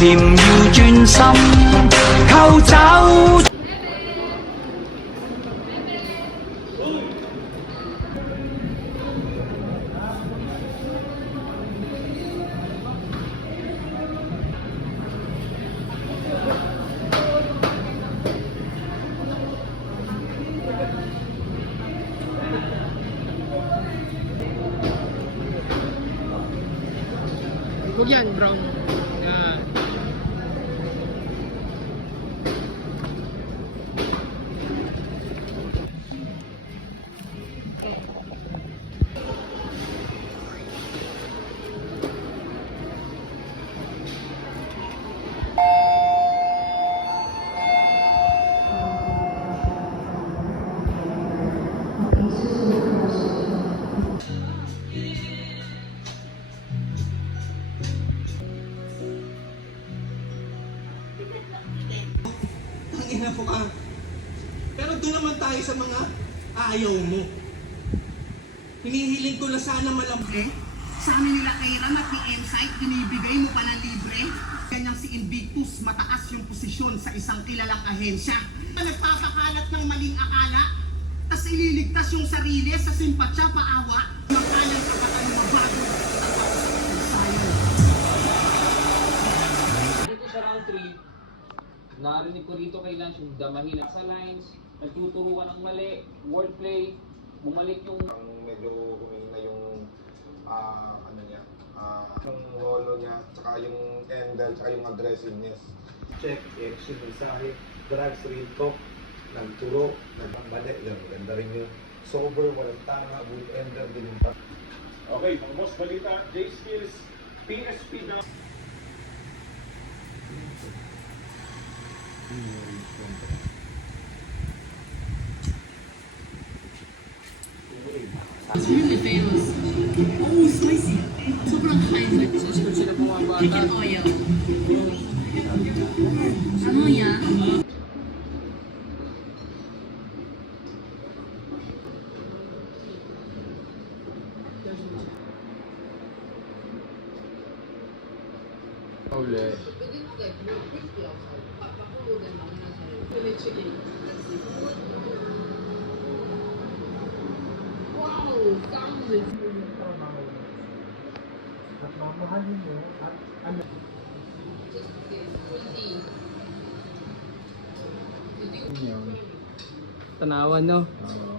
念要專心，扣走。Huwag yan, brown. Yan. Tangina po ka. Pero doon naman tayo sa mga ayaw mo. Hinihiling ko na sana malamang. Sa amin nila kay Ram at ni Insight, binibigay mo pa ng libre. Kanyang si Invictus, mataas yung posisyon sa isang kilalang ahensya. Nagpapakalat ng maling akala, tas ililigtas yung sarili sa simpatsya paawa. Makalang kapatan ng mabago. Dito sa round 3, narinig ko rito kay Lance yung damahin sa lines, nagtuturo ka ng mali, wordplay, bumalik yung... Medyo humina yung ano niya, yung holo niya, tsaka yung endal, tsaka yung aggressiveness. Check, action, mensahe, drugs, real talk, nagturo, nagmamali, yan, ganda rin yung sober, walang tama, good ender, din yung Okay, mga boss, balita, J-Skills, PSP na. It's really famous. Oh, spicy. Sobrang kind. Susunod sila mga bata. Chicken oil. Ano yan? Uli. At mamahalin mo at ano. Tanawan, no? Oo.